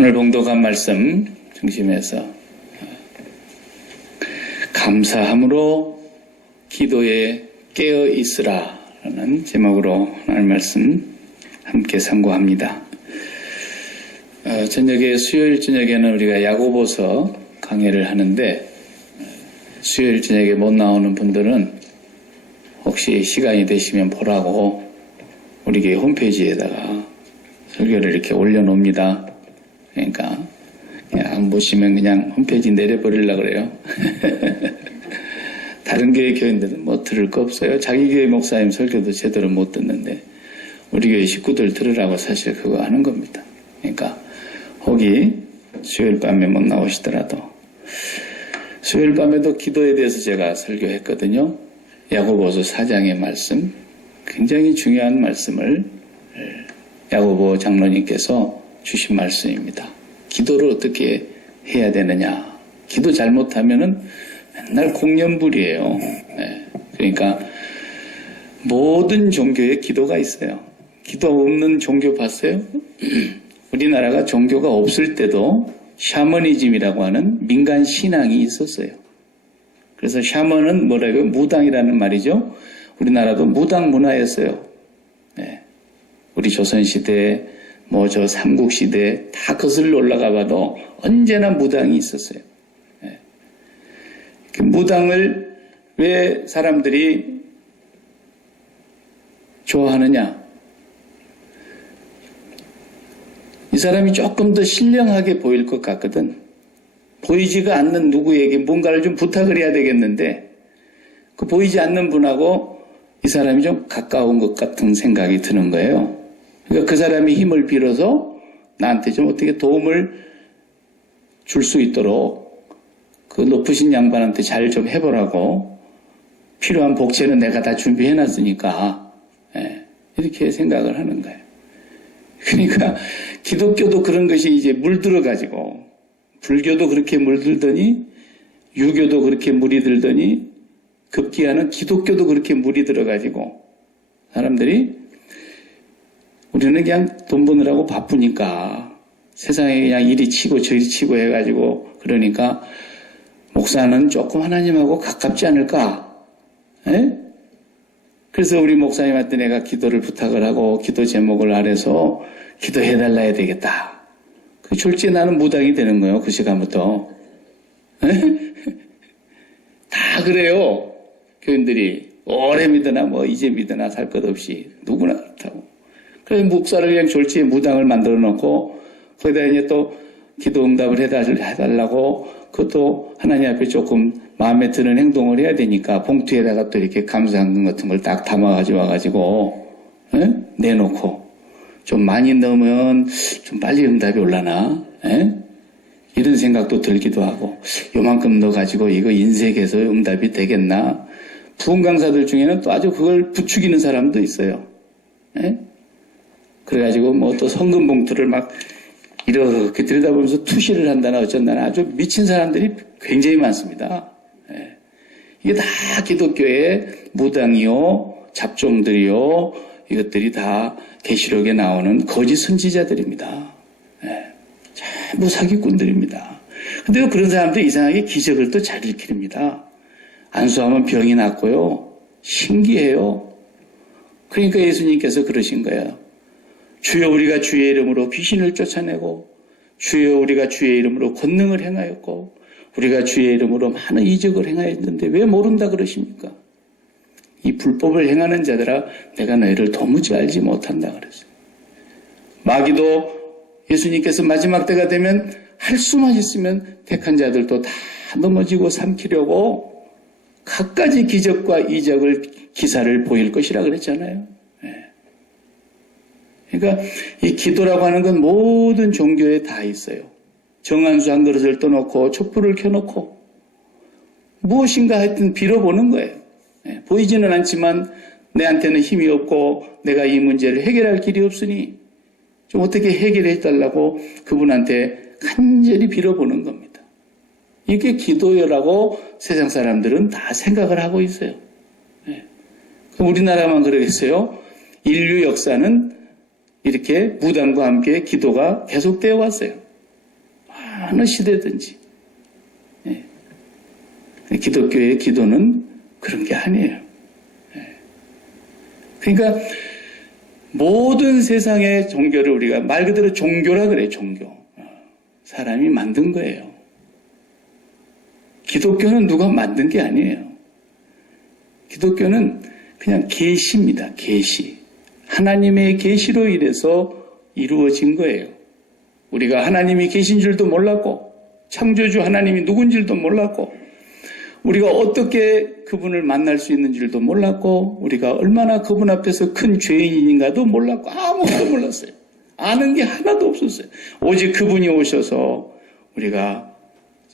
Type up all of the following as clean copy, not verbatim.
오늘 봉독한 말씀 중심에서 감사함으로 기도에 깨어 있으라 라는 제목으로 오늘 말씀 함께 상고합니다. 수요일 저녁에는 우리가 야고보서 강의를 하는데 수요일 저녁에 못 나오는 분들은 혹시 시간이 되시면 보라고 우리 교회 홈페이지에다가 설교를 이렇게 올려놓습니다. 그러니까 그냥 안 보시면 그냥 홈페이지 내려버리려고 그래요. 다른 교회 교인들은 뭐 들을 거 없어요. 자기 교회 목사님 설교도 제대로 못 듣는데 우리 교회 식구들 들으라고 사실 그거 하는 겁니다. 그러니까 혹이 수요일 밤에 못 나오시더라도 수요일 밤에도 기도에 대해서 제가 설교했거든요. 야고보서 4장의 말씀, 굉장히 중요한 말씀을 야고보 장로님께서 주신 말씀입니다. 기도를 어떻게 해야 되느냐. 기도 잘못하면은 맨날 공연불이에요. 그러니까 모든 종교에 기도가 있어요. 기도 없는 종교 봤어요? 우리나라가 종교가 없을 때도 샤머니즘이라고 하는 민간 신앙이 있었어요. 그래서 샤먼은 뭐라고요? 무당이라는 말이죠. 우리나라도 무당 문화였어요. 우리 조선시대, 저 삼국시대 다 거슬러 올라가 봐도 언제나 무당이 있었어요. 그 무당을 왜 사람들이 좋아하느냐? 이 사람이 조금 더 신령하게 보일 것 같거든. 보이지가 않는 누구에게 뭔가를 좀 부탁을 해야 되겠는데 그 보이지 않는 분하고 이 사람이 좀 가까운 것 같은 생각이 드는 거예요. 그러니까 그 사람이 힘을 빌어서 나한테 좀 어떻게 도움을 줄 수 있도록 그 높으신 양반한테 잘 좀 해보라고 필요한 복제는 내가 다 준비해놨으니까 이렇게 생각을 하는 거예요. 그러니까 기독교도 그런 것이 이제 물들어가지고 불교도 그렇게 물들더니 유교도 그렇게 물이 들더니 급기야는 기독교도 그렇게 물이 들어가지고 사람들이 우리는 그냥 돈 버느라고 바쁘니까 세상에 그냥 이리 치고 저리 치고 해가지고 그러니까 목사는 조금 하나님하고 가깝지 않을까? 그래서 우리 목사님한테 내가 기도를 부탁을 하고 기도 제목을 아래서 기도해달라 해야 되겠다. 그 졸지에 나는 무당이 되는 거예요. 그 시간부터. 다 그래요. 교인들이 오래 믿으나 이제 믿으나 살 것 없이 누구나 그렇다고. 그래서 목사를 그냥 졸지에 무당을 만들어 놓고 거기다 이제 또 기도 응답을 해달라고 그것도 하나님 앞에 조금 마음에 드는 행동을 해야 되니까 봉투에다가 또 이렇게 감사한 같은 걸 딱 담아가지고 와가지고 내놓고 좀 많이 넣으면 좀 빨리 응답이 올라나 이런 생각도 들기도 하고 요만큼 넣어가지고 이거 인쇄해서 응답이 되겠나. 부흥 강사들 중에는 또 아주 그걸 부추기는 사람도 있어요. 그래가지고 또 성금 봉투를 막 이렇게 들여다보면서 투시를 한다나 어쩐다나 아주 미친 사람들이 굉장히 많습니다. 이게 다 기독교의 무당이요, 잡종들이요, 이것들이 다 계시록에 나오는 거짓 선지자들입니다. 전부 사기꾼들입니다. 근데 그런 사람들 이상하게 기적을 또 잘 일으킵니다. 안수하면 병이 낫고요. 신기해요. 그러니까 예수님께서 그러신 거예요. 주여 우리가 주의 이름으로 귀신을 쫓아내고 주여 우리가 주의 이름으로 권능을 행하였고 우리가 주의 이름으로 많은 이적을 행하였는데 왜 모른다 그러십니까? 이 불법을 행하는 자들아 내가 너희를 도무지 알지 못한다 그랬어요. 마귀도 예수님께서 마지막 때가 되면 할 수만 있으면 택한 자들도 다 넘어지고 삼키려고 갖가지 기적과 이적을 기사를 보일 것이라 그랬잖아요. 그러니까 이 기도라고 하는 건 모든 종교에 다 있어요. 정한수 한 그릇을 떠놓고 촛불을 켜놓고 무엇인가 하여튼 빌어보는 거예요. 보이지는 않지만 내한테는 힘이 없고 내가 이 문제를 해결할 길이 없으니 좀 어떻게 해결해 달라고 그분한테 간절히 빌어보는 겁니다. 이게 기도라고 세상 사람들은 다 생각을 하고 있어요. 그럼 우리나라만 그러겠어요? 인류 역사는 이렇게 무당과 함께 기도가 계속되어 왔어요. 어느 시대든지. 예. 기독교의 기도는 그런 게 아니에요. 예. 그러니까 모든 세상의 종교를 우리가 말 그대로 종교라 그래요. 종교. 사람이 만든 거예요. 기독교는 누가 만든 게 아니에요. 기독교는 그냥 계시입니다. 계시. 하나님의 계시로 인해서 이루어진 거예요. 우리가 하나님이 계신 줄도 몰랐고 창조주 하나님이 누군 줄도 몰랐고 우리가 어떻게 그분을 만날 수 있는 줄도 몰랐고 우리가 얼마나 그분 앞에서 큰 죄인인가도 몰랐고 아무것도 몰랐어요. 아는 게 하나도 없었어요. 오직 그분이 오셔서 우리가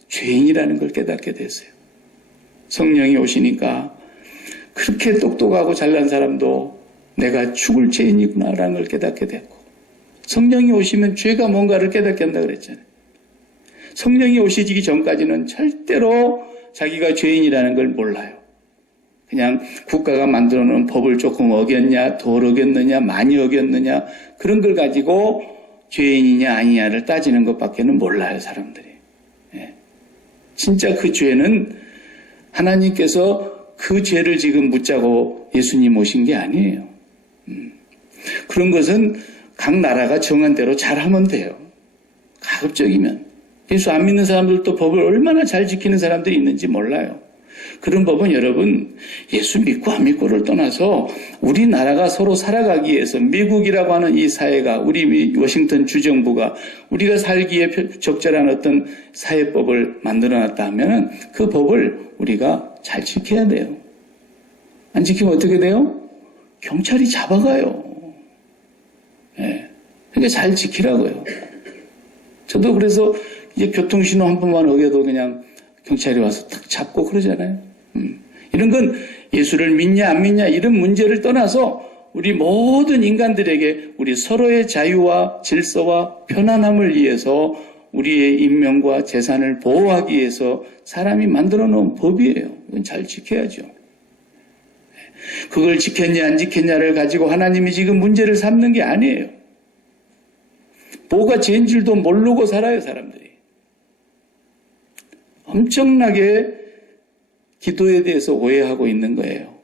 죄인이라는 걸 깨닫게 됐어요. 성령이 오시니까 그렇게 똑똑하고 잘난 사람도 내가 죽을 죄인이구나라는 걸 깨닫게 됐고 성령이 오시면 죄가 뭔가를 깨닫게 한다고 그랬잖아요. 성령이 오시기 전까지는 절대로 자기가 죄인이라는 걸 몰라요. 그냥 국가가 만들어 놓은 법을 조금 어겼냐, 덜 어겼느냐, 많이 어겼느냐 그런 걸 가지고 죄인이냐 아니냐를 따지는 것밖에는 몰라요, 사람들이. 예. 진짜 그 죄는 하나님께서 그 죄를 지금 묻자고 예수님 오신 게 아니에요. 그런 것은 각 나라가 정한 대로 잘하면 돼요. 가급적이면. 예수 안 믿는 사람들도 법을 얼마나 잘 지키는 사람들이 있는지 몰라요. 그런 법은 여러분 예수 믿고 안 믿고를 떠나서 우리나라가 서로 살아가기 위해서 미국이라고 하는 이 사회가 우리 워싱턴 주정부가 우리가 살기에 적절한 어떤 사회법을 만들어놨다 하면 그 법을 우리가 잘 지켜야 돼요. 안 지키면 어떻게 돼요? 경찰이 잡아가요. 예. 그러니까 잘 지키라고요. 저도 그래서 이제 교통신호 한 번만 어겨도 그냥 경찰이 와서 탁 잡고 그러잖아요. 이런 건 예수를 믿냐 안 믿냐 이런 문제를 떠나서 우리 모든 인간들에게 우리 서로의 자유와 질서와 편안함을 위해서 우리의 인명과 재산을 보호하기 위해서 사람이 만들어 놓은 법이에요. 이건 잘 지켜야죠. 그걸 지켰냐 안 지켰냐를 가지고 하나님이 지금 문제를 삼는 게 아니에요. 뭐가 죄인 줄도 모르고 살아요, 사람들이. 엄청나게 기도에 대해서 오해하고 있는 거예요.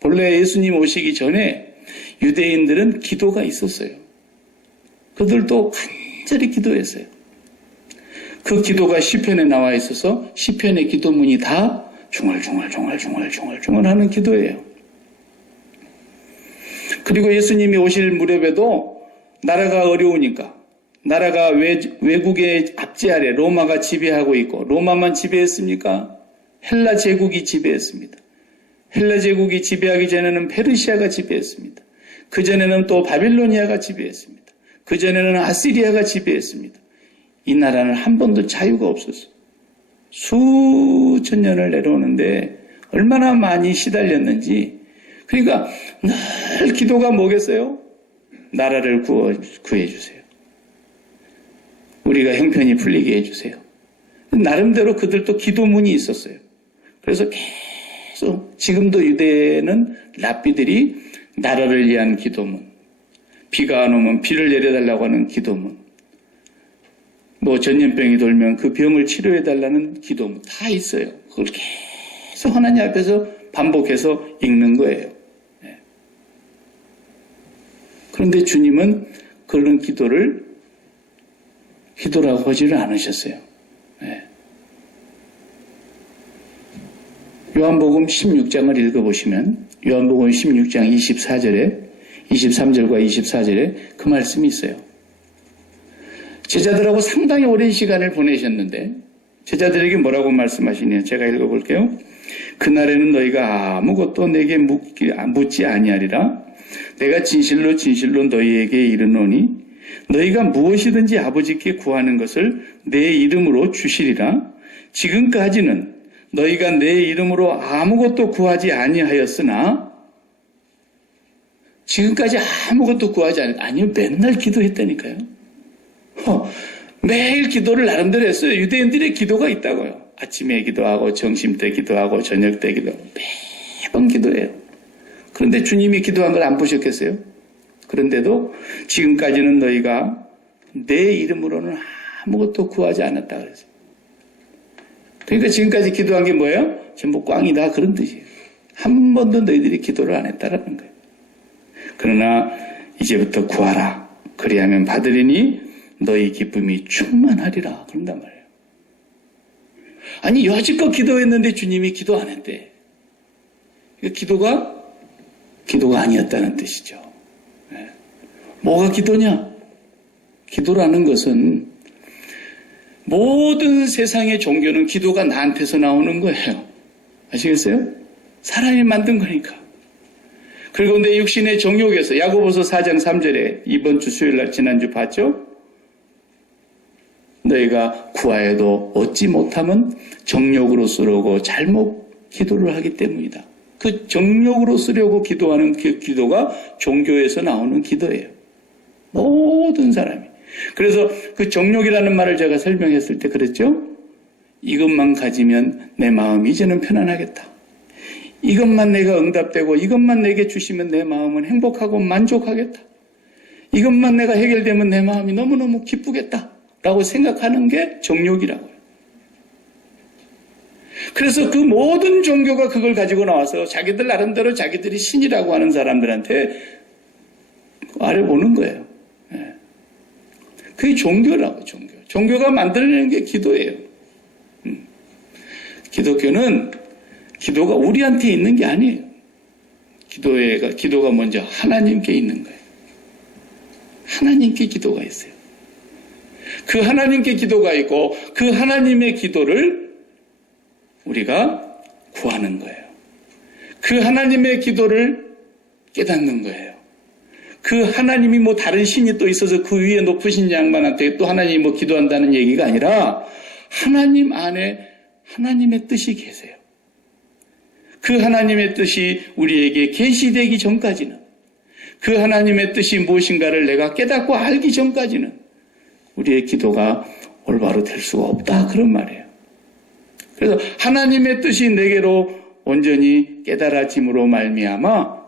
본래 예수님 오시기 전에 유대인들은 기도가 있었어요. 그들도 간절히 기도했어요. 그 기도가 시편에 나와 있어서 시편의 기도문이 다 중얼중얼 하는 기도예요. 그리고 예수님이 오실 무렵에도 나라가 어려우니까 나라가 외국의 압제 아래 로마가 지배하고 있고 로마만 지배했습니까? 헬라 제국이 지배했습니다. 헬라 제국이 지배하기 전에는 페르시아가 지배했습니다. 그전에는 또 바빌로니아가 지배했습니다. 그전에는 아시리아가 지배했습니다. 이 나라는 한 번도 자유가 없었어요. 수천 년을 내려오는데 얼마나 많이 시달렸는지. 그러니까 늘 기도가 뭐겠어요? 나라를 구해주세요. 우리가 형편이 풀리게 해주세요. 나름대로 그들도 기도문이 있었어요. 그래서 계속 지금도 유대는 랍비들이 나라를 위한 기도문, 비가 안 오면 비를 내려달라고 하는 기도문, 뭐 전염병이 돌면 그 병을 치료해달라는 기도문 다 있어요. 그걸 계속 하나님 앞에서 반복해서 읽는 거예요. 그런데 주님은 그런 기도라고 하지를 않으셨어요. 요한복음 16장을 읽어보시면 요한복음 16장 23절과 24절에 그 말씀이 있어요. 제자들하고 상당히 오랜 시간을 보내셨는데 제자들에게 뭐라고 말씀하시냐 제가 읽어볼게요. 그날에는 너희가 아무것도 내게 묻지 아니하리라. 내가 진실로 진실로 너희에게 이르노니 너희가 무엇이든지 아버지께 구하는 것을 내 이름으로 주시리라. 지금까지는 너희가 내 이름으로 아무것도 구하지 아니하였으나 지금까지 아무것도 구하지 아니요 맨날 기도했다니까요. 매일 기도를 나름대로 했어요. 유대인들의 기도가 있다고요. 아침에 기도하고 점심때 기도하고 저녁때 기도하고 매번 기도해요. 그런데 주님이 기도한 걸 안 보셨겠어요? 그런데도 지금까지는 너희가 내 이름으로는 아무것도 구하지 않았다 그랬어요. 그러니까 지금까지 기도한 게 뭐예요? 전부 꽝이다 그런 뜻이에요. 한 번도 너희들이 기도를 안 했다라는 거예요. 그러나 이제부터 구하라. 그리하면 받으리니 너희 기쁨이 충만하리라. 그런단 말이에요. 아니 여지껏 기도했는데 주님이 기도 안 했대. 그러니까 기도가 아니었다는 뜻이죠. 네. 뭐가 기도냐? 기도라는 것은 모든 세상의 종교는 기도가 나한테서 나오는 거예요. 아시겠어요? 사람이 만든 거니까. 그리고 내 육신의 정욕에서 야고보서 4장 3절에 이번 주 수요일날 지난주 봤죠? 너희가 구하여도 얻지 못하면 정욕으로 쓰려고 잘못 기도를 하기 때문이다. 그 정욕으로 쓰려고 기도하는 그 기도가 종교에서 나오는 기도예요. 모든 사람이. 그래서 그 정욕이라는 말을 제가 설명했을 때 그랬죠? 이것만 가지면 내 마음이 이제는 편안하겠다. 이것만 내가 응답되고 이것만 내게 주시면 내 마음은 행복하고 만족하겠다. 이것만 내가 해결되면 내 마음이 너무너무 기쁘겠다. 라고 생각하는 게 정욕이라고요. 그래서 그 모든 종교가 그걸 가지고 나와서 자기들 나름대로 자기들이 신이라고 하는 사람들한테 아뢰보는 거예요. 네. 그게 종교라고, 종교. 종교가 만들어내는 게 기도예요. 기독교는 기도가 우리한테 있는 게 아니에요. 기도가 먼저 하나님께 있는 거예요. 하나님께 기도가 있어요. 그 하나님께 기도가 있고 그 하나님의 기도를 우리가 구하는 거예요. 그 하나님의 기도를 깨닫는 거예요. 그 하나님이 뭐 다른 신이 또 있어서 그 위에 높으신 양반한테 또 하나님이 뭐 기도한다는 얘기가 아니라 하나님 안에 하나님의 뜻이 계세요. 그 하나님의 뜻이 우리에게 계시되기 전까지는, 그 하나님의 뜻이 무엇인가를 내가 깨닫고 알기 전까지는 우리의 기도가 올바로 될 수가 없다, 그런 말이에요. 그래서 하나님의 뜻이 내게로 온전히 깨달아짐으로 말미암아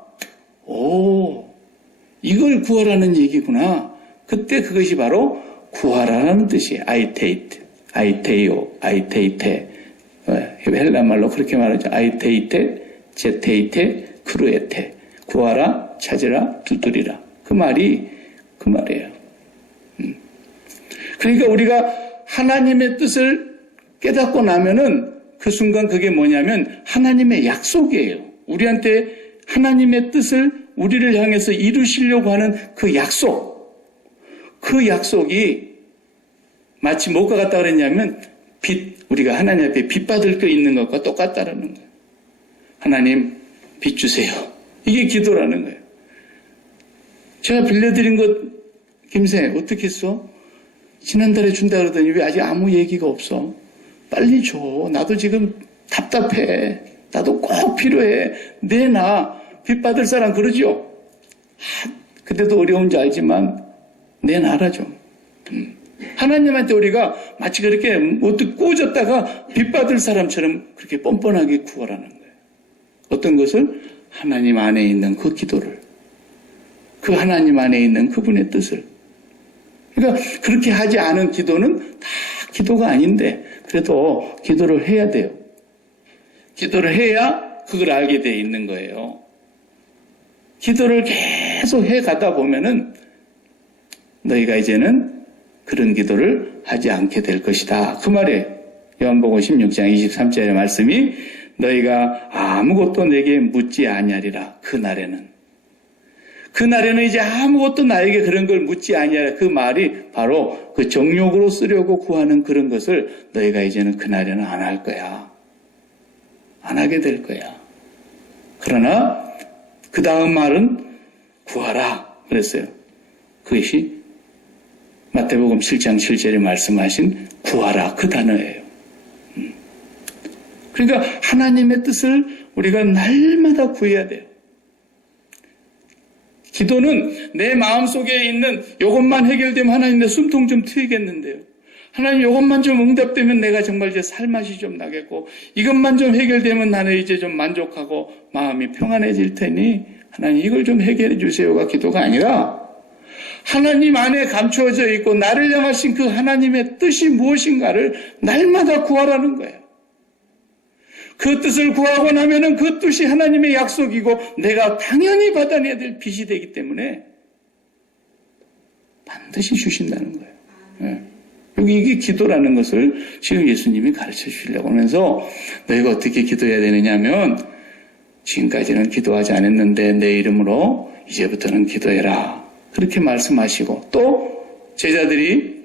이걸 구하라는 얘기구나. 그때 그것이 바로 구하라는 뜻이에요. 아이테이테. 헬라말로 그렇게 말하죠. 아이테이테, 제테이테, 크루에테. 구하라, 찾으라, 두드리라. 그 말이에요. 그러니까 우리가 하나님의 뜻을 깨닫고 나면은 그 순간 그게 뭐냐면 하나님의 약속이에요. 우리한테 하나님의 뜻을 우리를 향해서 이루시려고 하는 그 약속. 그 약속이 마치 뭐가 같다 그랬냐면 우리가 하나님 앞에 빚 받을 거 있는 것과 똑같다라는 거예요. 하나님 빚 주세요. 이게 기도라는 거예요. 제가 빌려드린 것 김새 어떻게 했어? 지난달에 준다 그러더니 왜 아직 아무 얘기가 없어? 빨리 줘. 나도 지금 답답해. 나도 꼭 필요해. 내놔. 빚 받을 사람 그러죠? 그때도 어려운지 알지만 내놔라 좀. 하나님한테 우리가 마치 그렇게 어떻게 꾸어졌다가 빚 받을 사람처럼 그렇게 뻔뻔하게 구하라는 거예요. 어떤 것을? 하나님 안에 있는 그 기도를. 그 하나님 안에 있는 그분의 뜻을. 그러니까 그렇게 하지 않은 기도는 다 기도가 아닌데 그래도 기도를 해야 돼요. 기도를 해야 그걸 알게 돼 있는 거예요. 기도를 계속 해가다 보면은 너희가 이제는 그런 기도를 하지 않게 될 것이다. 그 말에 요한복음 16장 23절의 말씀이 너희가 아무것도 내게 묻지 아니하리라. 그날에는 이제 아무것도 나에게 그런 걸 묻지 아니하리라. 그 말이 바로 그 정욕으로 쓰려고 구하는 그런 것을 너희가 이제는 그날에는 안 할 거야. 안 하게 될 거야. 그러나 그 다음 말은 구하라 그랬어요. 그것이 마태복음 7장 7절에 말씀하신 구하라 그 단어예요. 그러니까 하나님의 뜻을 우리가 날마다 구해야 돼요. 기도는 내 마음속에 있는 이것만 해결되면 하나님 내 숨통 좀 트이겠는데요. 하나님 이것만 좀 응답되면 내가 정말 이제 살맛이 좀 나겠고 이것만 좀 해결되면 나는 이제 좀 만족하고 마음이 평안해질 테니 하나님 이걸 좀 해결해 주세요가 기도가 아니라 하나님 안에 감추어져 있고 나를 향하신 그 하나님의 뜻이 무엇인가를 날마다 구하라는 거예요. 그 뜻을 구하고 나면은 그 뜻이 하나님의 약속이고 내가 당연히 받아내야 될 빚이 되기 때문에 반드시 주신다는 거예요. 네. 여기 이게 기도라는 것을 지금 예수님이 가르쳐 주시려고 하면서 너희가 어떻게 기도해야 되느냐 하면 지금까지는 기도하지 않았는데 내 이름으로 이제부터는 기도해라. 그렇게 말씀하시고 또 제자들이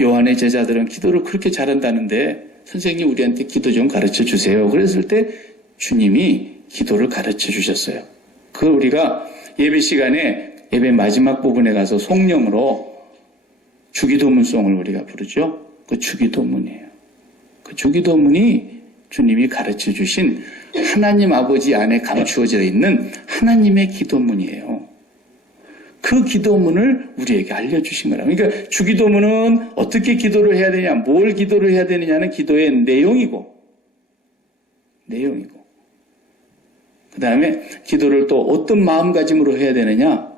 요한의 제자들은 기도를 그렇게 잘한다는데 선생님 우리한테 기도 좀 가르쳐 주세요. 그랬을 때 주님이 기도를 가르쳐 주셨어요. 그걸 우리가 예배 시간에 예배 마지막 부분에 가서 송령으로 주기도문송을 우리가 부르죠. 그 주기도문이에요. 그 주기도문이 주님이 가르쳐 주신 하나님 아버지 안에 감추어져 있는 하나님의 기도문이에요. 그 기도문을 우리에게 알려주신 거라. 그러니까 주기도문은 어떻게 기도를 해야 되냐, 뭘 기도를 해야 되느냐는 기도의 내용이고, 그 다음에 기도를 또 어떤 마음가짐으로 해야 되느냐.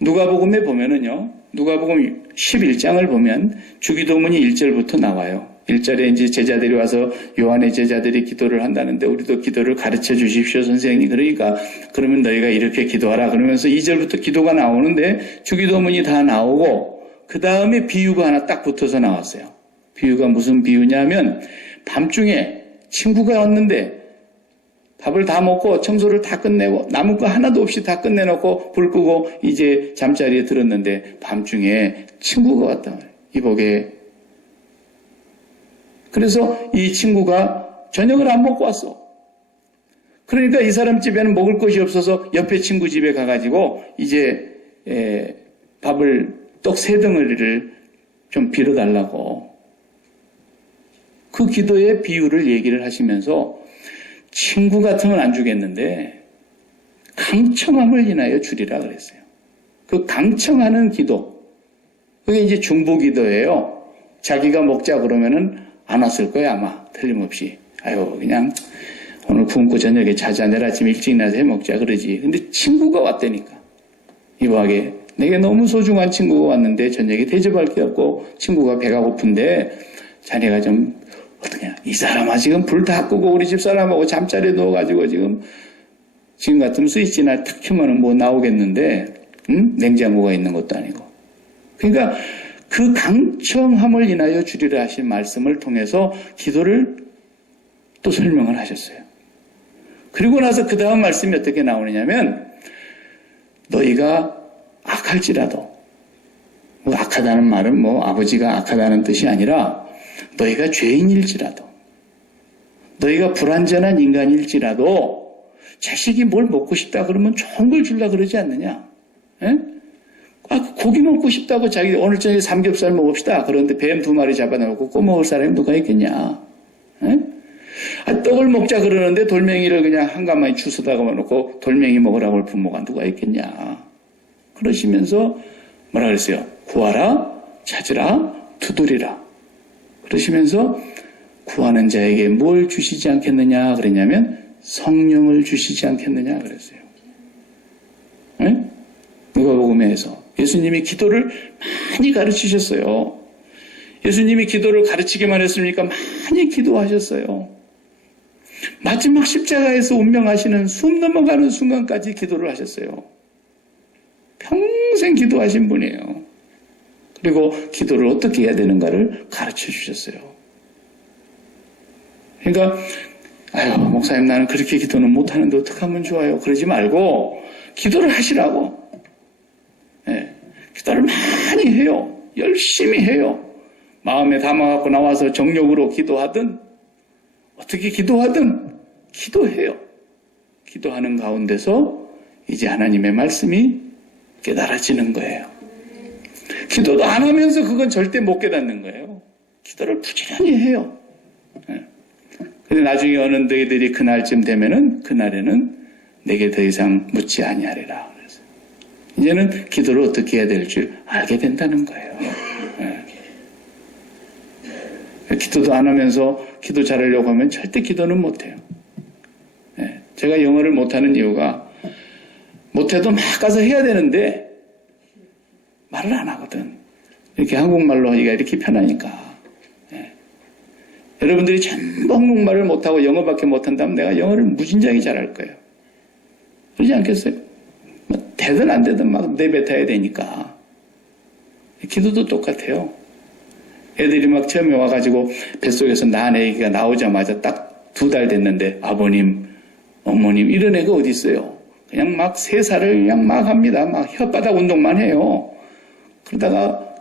누가복음에 보면은요, 누가복음 11장을 보면 주기도문이 1절부터 나와요. 1절에 이제 제자들이 와서 요한의 제자들이 기도를 한다는데 우리도 기도를 가르쳐 주십시오 선생님. 그러니까 그러면 너희가 이렇게 기도하라 그러면서 2절부터 기도가 나오는데 주기도문이 다 나오고 그 다음에 비유가 하나 딱 붙어서 나왔어요. 비유가 무슨 비유냐면 밤중에 친구가 왔는데 밥을 다 먹고 청소를 다 끝내고 남은 거 하나도 없이 다 끝내놓고 불 끄고 이제 잠자리에 들었는데 밤중에 친구가 왔다. 이복에. 그래서 이 친구가 저녁을 안 먹고 왔어. 그러니까 이 사람 집에는 먹을 것이 없어서 옆에 친구 집에 가가지고 이제 밥을 떡 3덩어리를 좀 빌어달라고 그 기도의 비유를 얘기를 하시면서 친구 같으면 안 주겠는데 강청함을 인하여 주리라 그랬어요. 그 강청하는 기도, 그게 이제 중보기도예요. 자기가 먹자 그러면은 안 왔을 거야 아마 틀림없이. 아유 그냥 오늘 굶고 저녁에 자자 내일 아침 일찍 나서 해 먹자 그러지. 근데 친구가 왔다니까. 이보하게 내게 너무 소중한 친구가 왔는데 저녁에 대접할 게 없고 친구가 배가 고픈데 자네가 좀 어떠냐. 이 사람아 지금 불 다 끄고 우리 집 사람하고 잠자리에 누워가지고 지금 같으면 스위치나 탁 켜면은 뭐 나오겠는데 냉장고가 있는 것도 아니고. 그러니까 그 강청함을 인하여 주리라 하신 말씀을 통해서 기도를 또 설명을 하셨어요. 그리고 나서 그 다음 말씀이 어떻게 나오느냐면 너희가 악할지라도 뭐 악하다는 말은 뭐 아버지가 악하다는 뜻이 아니라 너희가 죄인일지라도 너희가 불완전한 인간일지라도 자식이 뭘 먹고 싶다 그러면 좋은 걸 주려고 그러지 않느냐. 에? 고기 먹고 싶다고 자기 오늘 저녁에 삼겹살 먹읍시다. 그런데 뱀 2마리 잡아놓고 꼬먹을 사람이 누가 있겠냐. 에? 떡을 먹자 그러는데 돌멩이를 그냥 한 가마에 주워다가 놓고 돌멩이 먹으라고 할 부모가 누가 있겠냐. 그러시면서 뭐라 그랬어요? 구하라, 찾으라, 두드리라. 그러시면서 구하는 자에게 뭘 주시지 않겠느냐 그랬냐면 성령을 주시지 않겠느냐 그랬어요. 네? 누가복음에서 예수님이 기도를 많이 가르치셨어요. 예수님이 기도를 가르치기만 했습니까? 많이 기도하셨어요. 마지막 십자가에서 운명하시는 숨 넘어가는 순간까지 기도를 하셨어요. 평생 기도하신 분이에요. 그리고 기도를 어떻게 해야 되는가를 가르쳐 주셨어요. 그러니까 아유 목사님 나는 그렇게 기도는 못하는데 어떻게 하면 좋아요? 그러지 말고 기도를 하시라고. 네, 기도를 많이 해요. 열심히 해요. 마음에 담아갖고 나와서 정욕으로 기도하든 어떻게 기도하든 기도해요. 기도하는 가운데서 이제 하나님의 말씀이 깨달아지는 거예요. 기도도 안 하면서 그건 절대 못 깨닫는 거예요. 기도를 부지런히 해요. 근데 나중에 어느 너희들이 그날쯤 되면은 그날에는 내게 더 이상 묻지 아니하리라. 그래서 이제는 기도를 어떻게 해야 될 줄 알게 된다는 거예요. 기도도 안 하면서 기도 잘하려고 하면 절대 기도는 못해요. 제가 영어를 못하는 이유가 못해도 막 가서 해야 되는데 말을 안 하거든. 이렇게 한국말로 하기가 이렇게 편하니까. 예. 여러분들이 전부 한국말을 못하고 영어밖에 못한다면 내가 영어를 무진장히 잘할 거예요. 그러지 않겠어요? 뭐 되든 안 되든 막 내뱉어야 되니까. 기도도 똑같아요. 애들이 막 처음에 와가지고 뱃속에서 낳은 애기가 나오자마자 딱 2달 됐는데 아버님, 어머님 이런 애가 어디 있어요? 그냥 막 세살을 그냥 막 합니다. 막 혓바닥 운동만 해요. 그러다가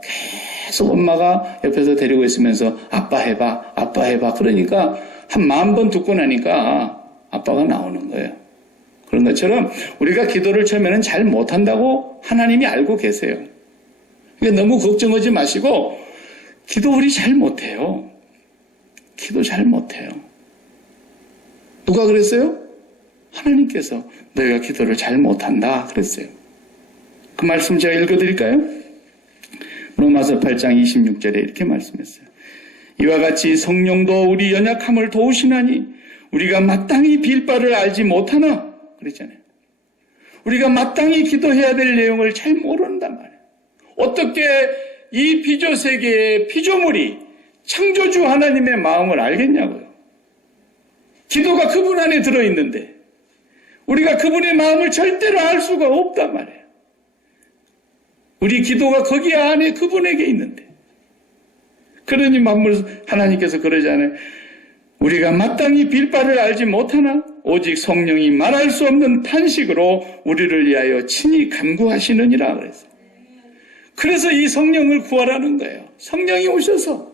계속 엄마가 옆에서 데리고 있으면서 아빠 해봐, 아빠 해봐. 그러니까 한 10,000번 듣고 나니까 아빠가 나오는 거예요. 그런 것처럼 우리가 기도를 처음에는 잘 못한다고 하나님이 알고 계세요. 그러니까 너무 걱정하지 마시고 기도 우리 잘 못해요. 기도 잘 못해요. 누가 그랬어요? 하나님께서 너희가 기도를 잘 못한다 그랬어요. 그 말씀 제가 읽어드릴까요? 로마서 8장 26절에 이렇게 말씀했어요. 이와 같이 성령도 우리 연약함을 도우시나니 우리가 마땅히 빌 바를 알지 못하나 그랬잖아요. 우리가 마땅히 기도해야 될 내용을 잘 모른단 말이에요. 어떻게 이 피조세계의 피조물이 창조주 하나님의 마음을 알겠냐고요. 기도가 그분 안에 들어있는데 우리가 그분의 마음을 절대로 알 수가 없단 말이에요. 우리 기도가 거기 안에 그분에게 있는데 그러니 만물 하나님께서 그러잖아요. 우리가 마땅히 빌 바를 알지 못하나 오직 성령이 말할 수 없는 탄식으로 우리를 위하여 친히 간구하시느니라 그랬어요. 그래서 이 성령을 구하라는 거예요. 성령이 오셔서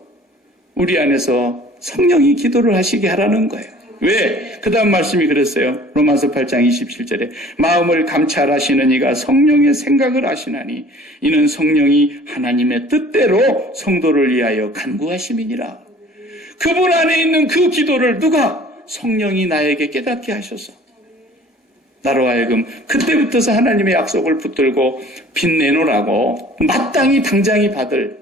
우리 안에서 성령이 기도를 하시게 하라는 거예요. 왜? 그 다음 말씀이 그랬어요. 로마서 8장 27절에 마음을 감찰하시는 이가 성령의 생각을 아시나니 이는 성령이 하나님의 뜻대로 성도를 위하여 간구하심이니라. 그분 안에 있는 그 기도를 누가? 성령이 나에게 깨닫게 하셔서 나로 하여금 그때부터서 하나님의 약속을 붙들고 빛내노라고 마땅히 당장이 받을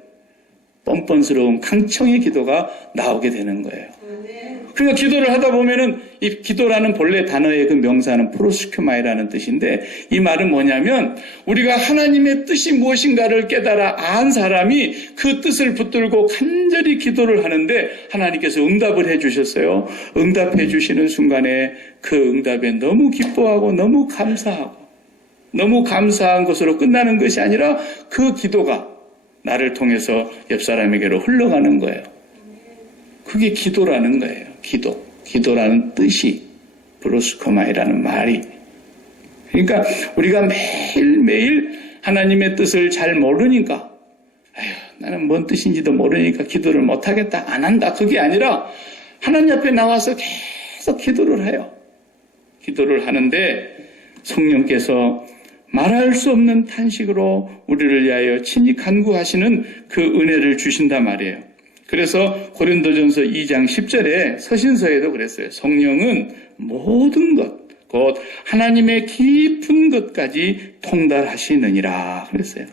뻔뻔스러운 강청의 기도가 나오게 되는 거예요. 그러니까 기도를 하다 보면은 이 기도라는 본래 단어의 그 명사는 프로스큐마이라는 뜻인데 이 말은 뭐냐면 우리가 하나님의 뜻이 무엇인가를 깨달아 안 사람이 그 뜻을 붙들고 간절히 기도를 하는데 하나님께서 응답을 해주셨어요. 응답해 주시는 순간에 그 응답에 너무 기뻐하고 너무 감사한 것으로 끝나는 것이 아니라 그 기도가 나를 통해서 옆 사람에게로 흘러가는 거예요. 그게 기도라는 거예요. 기도라는 뜻이 브로스코마이라는 말이. 그러니까 우리가 매일매일 하나님의 뜻을 잘 모르니까 나는 뭔 뜻인지도 모르니까 기도를 못하겠다, 안 한다. 그게 아니라 하나님 앞에 나와서 계속 기도를 해요. 기도를 하는데 성령께서 말할 수 없는 탄식으로 우리를 위하여 친히 간구하시는 그 은혜를 주신단 말이에요. 그래서 고린도전서 2장 10절에 서신서에도 그랬어요. 성령은 모든 것, 곧 하나님의 깊은 것까지 통달하시느니라 그랬어요.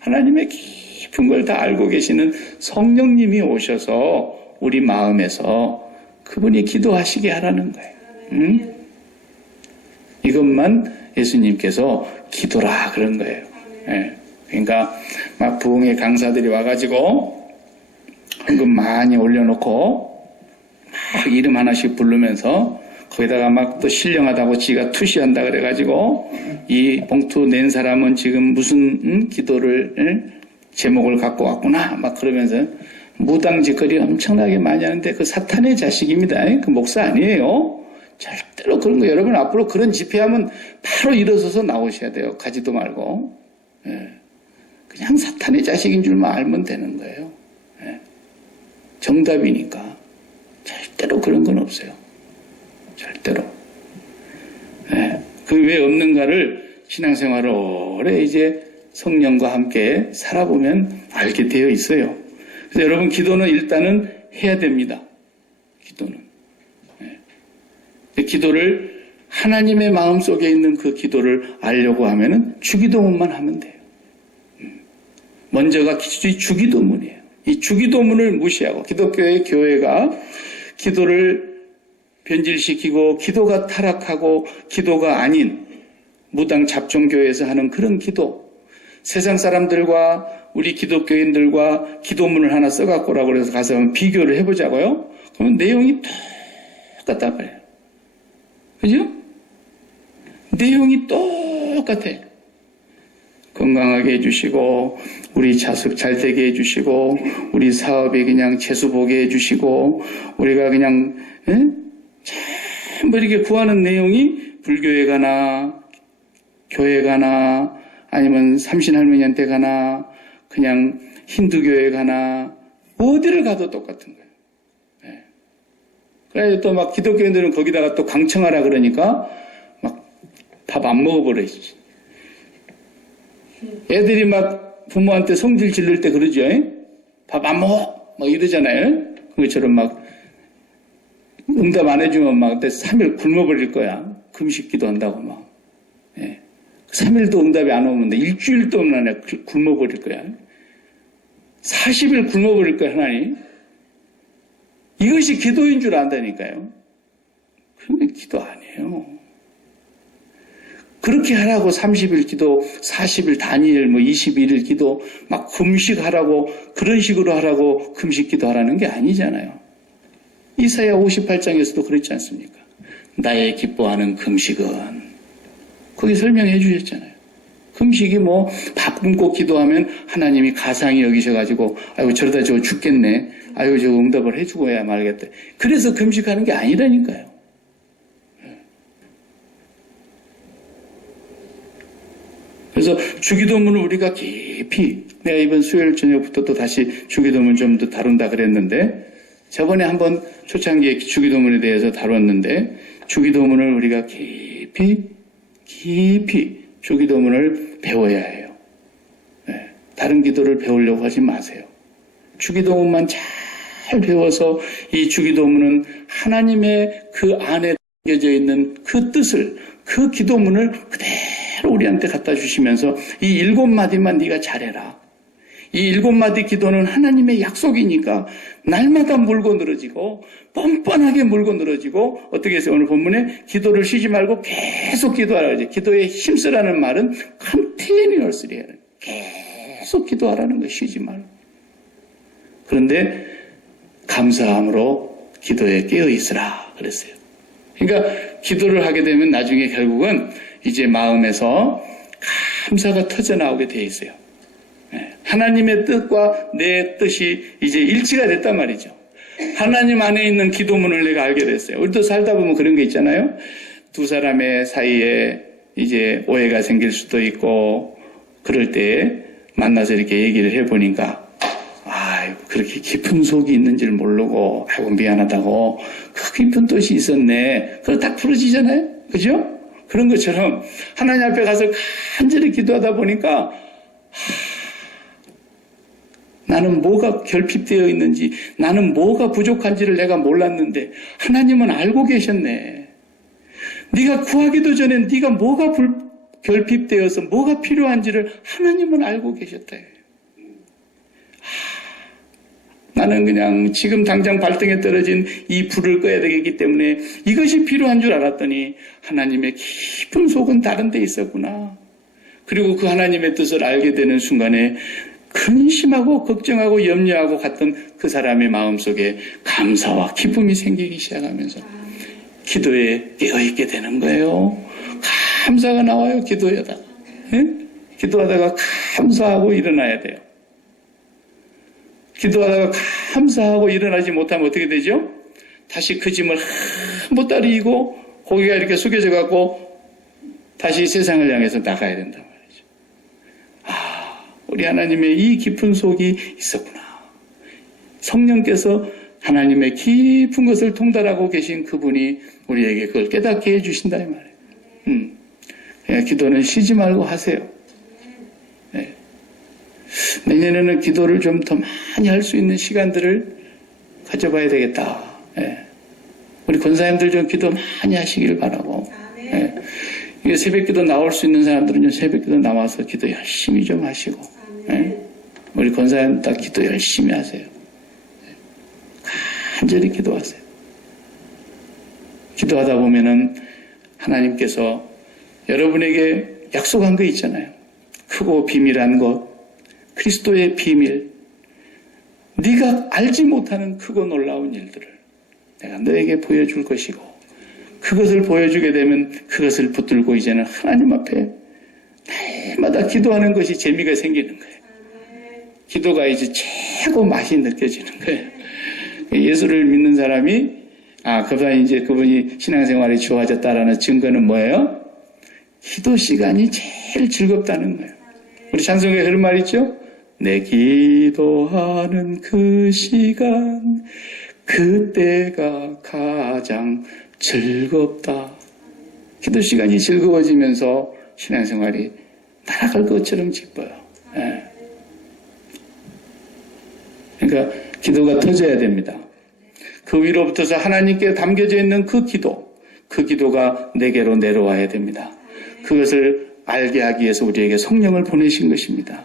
하나님의 깊은 걸 다 알고 계시는 성령님이 오셔서 우리 마음에서 그분이 기도하시게 하라는 거예요. 이것만 예수님께서 기도라 그런 거예요. 예. 그러니까 막 부흥회 강사들이 와가지고 헌금 많이 올려놓고 막 이름 하나씩 부르면서 거기다가 막 또 신령하다고 지가 투시한다 그래가지고 이 봉투 낸 사람은 지금 무슨 기도를 제목을 갖고 왔구나 막 그러면서 무당짓거리 엄청나게 많이 하는데 그 사탄의 자식입니다. 그 목사 아니에요. 절대로 그런 거 여러분 앞으로 그런 집회하면 바로 일어서서 나오셔야 돼요. 가지도 말고. 예. 그냥 사탄의 자식인 줄만 알면 되는 거예요. 예. 정답이니까. 절대로 그런 건 없어요. 절대로. 예. 그 왜 없는가를 신앙생활을 오래 이제 성령과 함께 살아보면 알게 되어 있어요. 그래서 여러분 기도는 일단은 해야 됩니다. 기도는. 예. 기도를 하나님의 마음속에 있는 그 기도를 알려고 하면은 주기도문만 하면 돼요. 먼저가 주기도문이에요. 이 주기도문을 무시하고 기독교의 교회가 기도를 변질시키고 기도가 타락하고 기도가 아닌 무당 잡종교회에서 하는 그런 기도, 세상 사람들과 우리 기독교인들과 기도문을 하나 써갖고 오라고 그래서 가서 한번 비교를 해보자고요. 그러면 내용이 똑같단 말이에요. 그죠? 내용이 똑같아. 건강하게 해주시고, 우리 자식 잘 되게 해주시고, 우리 사업에 그냥 재수보게 해주시고, 우리가 그냥, 전부 이렇게 구하는 내용이 불교에 가나, 교회 가나, 아니면 삼신할머니한테 가나, 그냥 힌두교에 가나, 어디를 가도 똑같은 거예요. 네. 그래서 또 막 기독교인들은 거기다가 또 강청하라 그러니까, 막 밥 안 먹어버리지. 애들이 막 부모한테 성질 지를 때 그러죠. 밥 안 먹어! 막 이러잖아요. 그것처럼 막 응답 안 해주면 막 3일 굶어버릴 거야. 금식기도 한다고 막. 예. 3일도 응답이 안 오면 일주일 동안에 굶어버릴 거야. 40일 굶어버릴 거야, 하나님. 이것이 기도인 줄 안다니까요. 그런데 기도 아니에요. 그렇게 하라고 30일 기도, 40일 단일, 21일 기도, 막 금식하라고, 그런 식으로 하라고 금식 기도하라는 게 아니잖아요. 이사야 58장에서도 그렇지 않습니까? 나의 기뻐하는 금식은, 거기 설명해 주셨잖아요. 금식이 밥 굶고 기도하면 하나님이 가상히 여기셔가지고, 아이고, 저러다 저거 죽겠네. 아이고, 저거 응답을 해주고야 말겠다. 그래서 금식하는 게 아니라니까요. 그래서 주기도문을 우리가 깊이, 내가 이번 수요일 저녁부터 또 다시 주기도문 좀 더 다룬다 그랬는데, 저번에 한번 초창기에 주기도문에 대해서 다뤘는데, 주기도문을 우리가 깊이 주기도문을 배워야 해요. 네, 다른 기도를 배우려고 하지 마세요. 주기도문만 잘 배워서 이 주기도문은 하나님의 그 안에 담겨져 있는 그 뜻을, 그 기도문을 그대로 우리한테 갖다 주시면서 이 7마디만 네가 잘해라. 이 7마디 기도는 하나님의 약속이니까 날마다 물고 늘어지고 뻔뻔하게 물고 늘어지고 어떻게 해서 오늘 본문에 기도를 쉬지 말고 계속 기도하라 그러죠. 기도에 힘쓰라는 말은 continuously 계속 기도하라는 거 쉬지 말고. 그런데 감사함으로 기도에 깨어 있으라 그랬어요. 그러니까 기도를 하게 되면 나중에 결국은 이제 마음에서 감사가 터져나오게 돼 있어요. 하나님의 뜻과 내 뜻이 이제 일치가 됐단 말이죠. 하나님 안에 있는 기도문을 내가 알게 됐어요. 우리도 살다 보면 그런 게 있잖아요. 두 사람의 사이에 이제 오해가 생길 수도 있고 그럴 때 만나서 이렇게 얘기를 해보니까 그렇게 깊은 속이 있는 줄 모르고 아이고 미안하다고 그 깊은 뜻이 있었네. 그걸 딱 풀어지잖아요. 그죠? 그런 것처럼 하나님 앞에 가서 간절히 기도하다 보니까 나는 뭐가 결핍되어 있는지, 나는 뭐가 부족한지를 내가 몰랐는데 하나님은 알고 계셨네. 네가 구하기도 전에 네가 뭐가 결핍되어서 뭐가 필요한지를 하나님은 알고 계셨다. 나는 그냥 지금 당장 발등에 떨어진 이 불을 꺼야 되기 때문에 이것이 필요한 줄 알았더니 하나님의 깊은 속은 다른 데 있었구나. 그리고 그 하나님의 뜻을 알게 되는 순간에 근심하고 걱정하고 염려하고 갔던 그 사람의 마음속에 감사와 기쁨이 생기기 시작하면서 기도에 깨어있게 되는 거예요. 감사가 나와요. 기도하다가. 기도하다가 감사하고 일어나야 돼요. 기도하다가 감사하고 일어나지 못하면 어떻게 되죠? 다시 그 짐을 한 보따리 이고 고개가 이렇게 숙여져 갖고 다시 세상을 향해서 나가야 된단 말이죠. 우리 하나님의 이 깊은 속이 있었구나. 성령께서 하나님의 깊은 것을 통달하고 계신 그분이 우리에게 그걸 깨닫게 해주신다 이 말이에요. 기도는 쉬지 말고 하세요. 네. 내년에는 기도를 좀 더 많이 할 수 있는 시간들을 가져봐야 되겠다. 네. 우리 권사님들 좀 기도 많이 하시길 바라고. 네. 이게 새벽기도 나올 수 있는 사람들은 새벽기도 나와서 기도 열심히 좀 하시고. 네. 우리 권사님 다 기도 열심히 하세요. 네. 간절히 기도하세요. 기도하다 보면은 하나님께서 여러분에게 약속한 거 있잖아요. 크고 비밀한 것, 그리스도의 비밀, 네가 알지 못하는 크고 놀라운 일들을 내가 너에게 보여줄 것이고, 그것을 보여주게 되면 그것을 붙들고 이제는 하나님 앞에 날마다 기도하는 것이 재미가 생기는 거예요. 기도가 이제 최고 맛이 느껴지는 거예요. 예수를 믿는 사람이, 그분이 신앙생활이 좋아졌다라는 증거는 뭐예요? 기도 시간이 제일 즐겁다는 거예요. 우리 찬송가에 그런 말 있죠? 내 기도하는 그 시간, 그때가 가장 즐겁다. 기도 시간이 즐거워지면서 신앙생활이 날아갈 것처럼 기뻐요. 예. 그러니까 기도가 터져야 됩니다. 그 위로부터서 하나님께 담겨져 있는 그 기도가 내게로 내려와야 됩니다. 그것을 알게 하기 위해서 우리에게 성령을 보내신 것입니다.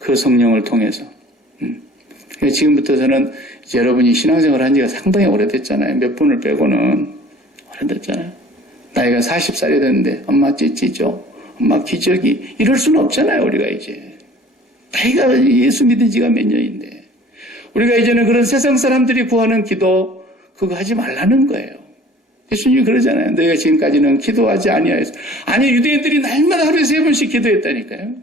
그 성령을 통해서. 지금부터서는 여러분이 신앙생활을 한 지가 상당히 오래됐잖아요. 몇 분을 빼고는 오래됐잖아요. 나이가 40살이 됐는데 엄마 찌찌죠. 엄마 기저귀. 이럴 수는 없잖아요. 우리가 이제. 나이가 예수 믿은 지가 몇 년인데. 우리가 이제는 그런 세상 사람들이 구하는 기도 그거 하지 말라는 거예요. 예수님이 그러잖아요. 너희가 지금까지는 기도하지 아니하였어. 아니 유대인들이 날마다 하루에 3번씩 기도했다니까요.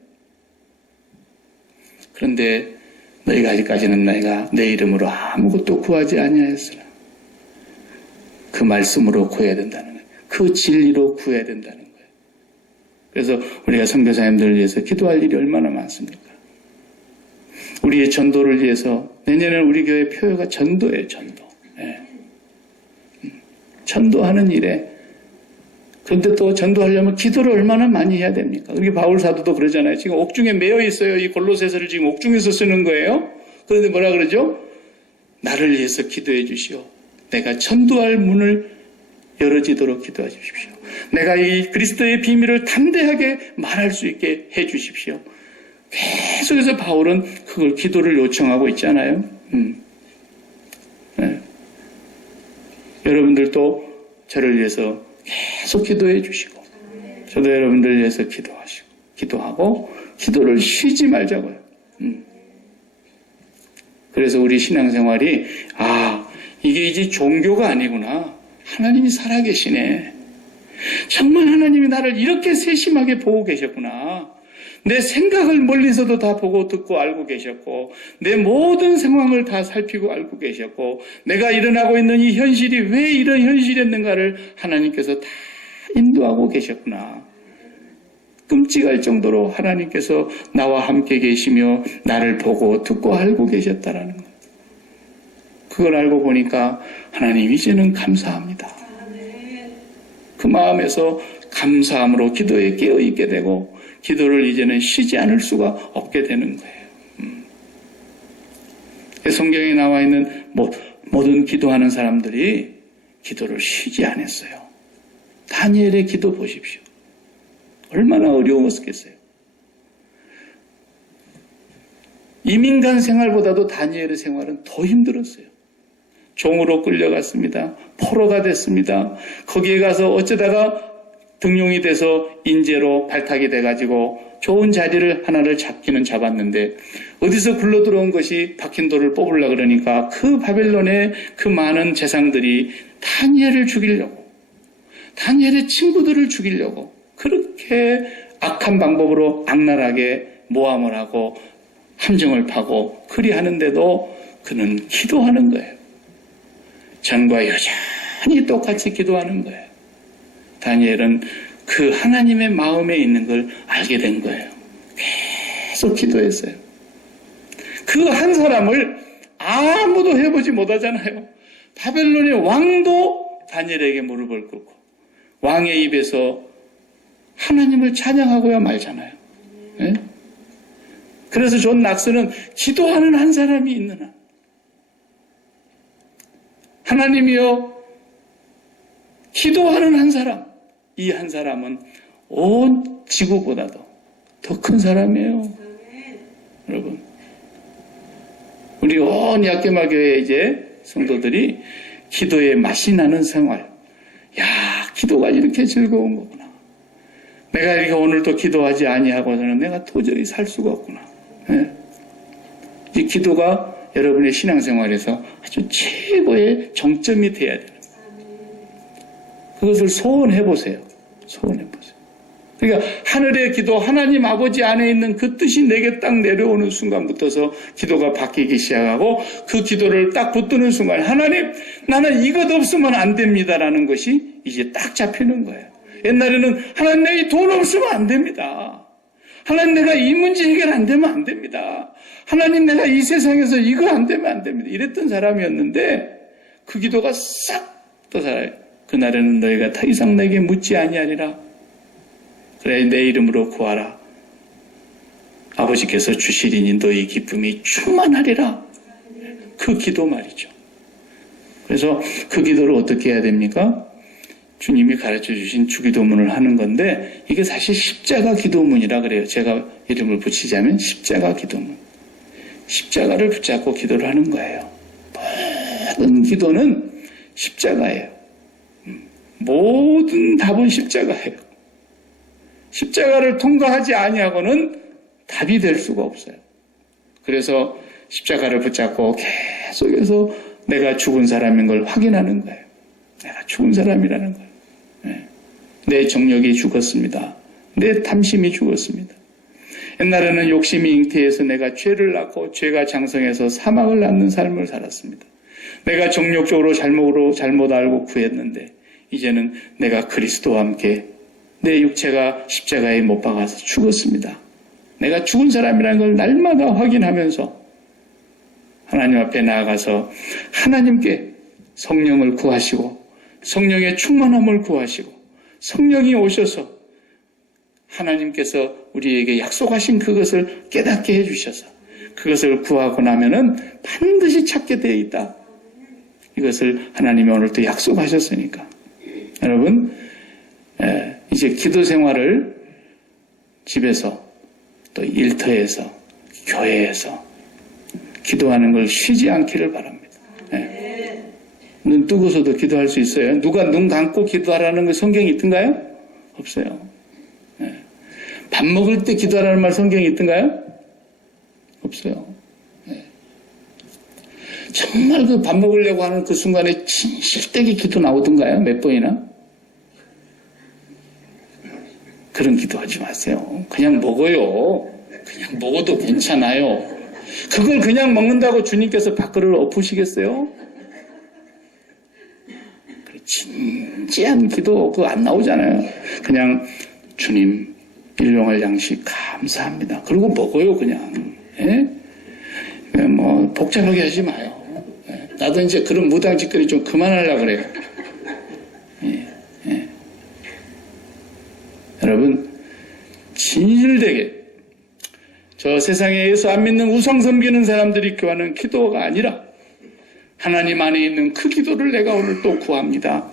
그런데 너희가 아직까지는 내가 내 이름으로 아무것도 구하지 아니하였으나 그 말씀으로 구해야 된다는 거예요. 그 진리로 구해야 된다는 거예요. 그래서 우리가 선교사님들을 위해서 기도할 일이 얼마나 많습니까? 우리의 전도를 위해서 내년에는 우리 교회 표어가 전도예요. 전도. 예. 전도하는 일에 그런데 또 전도하려면 기도를 얼마나 많이 해야 됩니까? 우리 바울 사도도 그러잖아요. 지금 옥중에 매여 있어요. 이 골로새서를 지금 옥중에서 쓰는 거예요. 그런데 뭐라 그러죠? 나를 위해서 기도해 주시오. 내가 전도할 문을 열어지도록 기도해 주십시오. 내가 이 그리스도의 비밀을 담대하게 말할 수 있게 해 주십시오. 계속해서 바울은 그걸 기도를 요청하고 있잖아요. 네. 여러분들도 저를 위해서 계속 기도해 주시고 저도 여러분들 위해서 기도하고 기도를 쉬지 말자고요. 그래서 우리 신앙생활이 이게 이제 종교가 아니구나. 하나님이 살아계시네. 정말 하나님이 나를 이렇게 세심하게 보고 계셨구나. 내 생각을 멀리서도 다 보고 듣고 알고 계셨고 내 모든 상황을 다 살피고 알고 계셨고 내가 일어나고 있는 이 현실이 왜 이런 현실이었는가를 하나님께서 다 인도하고 계셨구나. 끔찍할 정도로 하나님께서 나와 함께 계시며 나를 보고 듣고 알고 계셨다라는 것. 그걸 알고 보니까 하나님 이제는 감사합니다. 그 마음에서 감사함으로 기도에 깨어있게 되고 기도를 이제는 쉬지 않을 수가 없게 되는 거예요. 성경에 나와 있는 모든 기도하는 사람들이 기도를 쉬지 않았어요. 다니엘의 기도 보십시오. 얼마나 어려웠겠어요. 이민간 생활보다도 다니엘의 생활은 더 힘들었어요. 종으로 끌려갔습니다. 포로가 됐습니다. 거기에 가서 어쩌다가 등용이 돼서 인재로 발탁이 돼가지고 좋은 자리를 하나를 잡기는 잡았는데 어디서 굴러 들어온 것이 박힌 돌을 뽑으려고 그러니까 그 바벨론의 그 많은 재상들이 다니엘을 죽이려고 다니엘의 친구들을 죽이려고 그렇게 악한 방법으로 악랄하게 모함을 하고 함정을 파고 그리하는데도 그는 기도하는 거예요. 전과 여전히 똑같이 기도하는 거예요. 다니엘은 그 하나님의 마음에 있는 걸 알게 된 거예요. 계속 기도했어요. 그 한 사람을 아무도 해보지 못하잖아요. 바벨론의 왕도 다니엘에게 무릎을 꿇고 왕의 입에서 하나님을 찬양하고야 말잖아요. 네? 그래서 존 낙스는 기도하는 한 사람이 있는 한 하나님이여 기도하는 한 사람 이 한 사람은 온 지구보다도 더 큰 사람이에요. 여러분 우리 온 약개마교회 이제 성도들이 기도에 맛이 나는 생활 기도가 이렇게 즐거운 거구나. 내가 이렇게 오늘도 기도하지 아니하고서는 내가 도저히 살 수가 없구나. 예? 이 기도가 여러분의 신앙생활에서 아주 최고의 정점이 돼야 돼요. 그것을 소원해보세요. 소원해보세요. 그러니까 하늘의 기도, 하나님 아버지 안에 있는 그 뜻이 내게 딱 내려오는 순간부터서 기도가 바뀌기 시작하고 그 기도를 딱 붙드는 순간 하나님 나는 이것 없으면 안 됩니다라는 것이 이제 딱 잡히는 거예요. 옛날에는 하나님 내가 이 돈 없으면 안 됩니다. 하나님 내가 이 문제 해결 안 되면 안 됩니다. 하나님 내가 이 세상에서 이거 안 되면 안 됩니다. 이랬던 사람이었는데 그 기도가 싹 또 살아요. 그날에는 너희가 더 이상 내게 묻지 아니하리라. 그래 내 이름으로 구하라. 아버지께서 주시리니 너희 기쁨이 충만하리라. 그 기도 말이죠. 그래서 그 기도를 어떻게 해야 됩니까? 주님이 가르쳐 주신 주기도문을 하는 건데 이게 사실 십자가 기도문이라 그래요. 제가 이름을 붙이자면 십자가 기도문. 십자가를 붙잡고 기도를 하는 거예요. 모든 기도는 십자가예요. 모든 답은 십자가예요. 십자가를 통과하지 아니하고는 답이 될 수가 없어요. 그래서 십자가를 붙잡고 계속해서 내가 죽은 사람인 걸 확인하는 거예요. 내가 죽은 사람이라는 거예요. 내 정력이 죽었습니다. 내 탐심이 죽었습니다. 옛날에는 욕심이 잉태해서 내가 죄를 낳고 죄가 장성해서 사망을 낳는 삶을 살았습니다. 내가 정력적으로 잘못 알고 구했는데 이제는 내가 그리스도와 함께 내 육체가 십자가에 못 박아서 죽었습니다. 내가 죽은 사람이라는 걸 날마다 확인하면서 하나님 앞에 나아가서 하나님께 성령을 구하시고 성령의 충만함을 구하시고 성령이 오셔서 하나님께서 우리에게 약속하신 그것을 깨닫게 해주셔서 그것을 구하고 나면은 반드시 찾게 되어 있다. 이것을 하나님이 오늘 또 약속하셨으니까 여러분 이제 기도 생활을 집에서 또 일터에서 교회에서 기도하는 걸 쉬지 않기를 바랍니다. 눈 뜨고서도 기도할 수 있어요. 누가 눈 감고 기도하라는 거 성경이 있던가요? 없어요. 밥 먹을 때 기도하라는 말 성경이 있던가요? 없어요. 정말 그 밥 먹으려고 하는 그 순간에 진실되게 기도 나오던가요? 몇 번이나? 그런 기도하지 마세요. 그냥 먹어요. 그냥 먹어도 괜찮아요. 그걸 그냥 먹는다고 주님께서 밥그릇을 엎으시겠어요? 진지한 기도 그거 안 나오잖아요. 그냥 주님 일용할 양식 감사합니다. 그리고 먹어요 그냥. 뭐 복잡하게 하지 마요. 나도 이제 그런 무당짓거리 좀 그만하려고 그래요. 여러분 진실되게 저 세상에 예수 안 믿는 우상 섬기는 사람들이 구하는 기도가 아니라 하나님 안에 있는 그 기도를 내가 오늘 또 구합니다.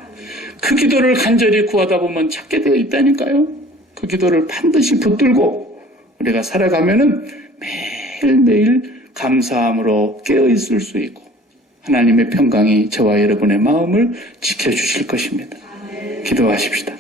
그 기도를 간절히 구하다 보면 찾게 되어 있다니까요. 그 기도를 반드시 붙들고 우리가 살아가면은 매일매일 감사함으로 깨어있을 수 있고 하나님의 평강이 저와 여러분의 마음을 지켜주실 것입니다. 기도하십시다.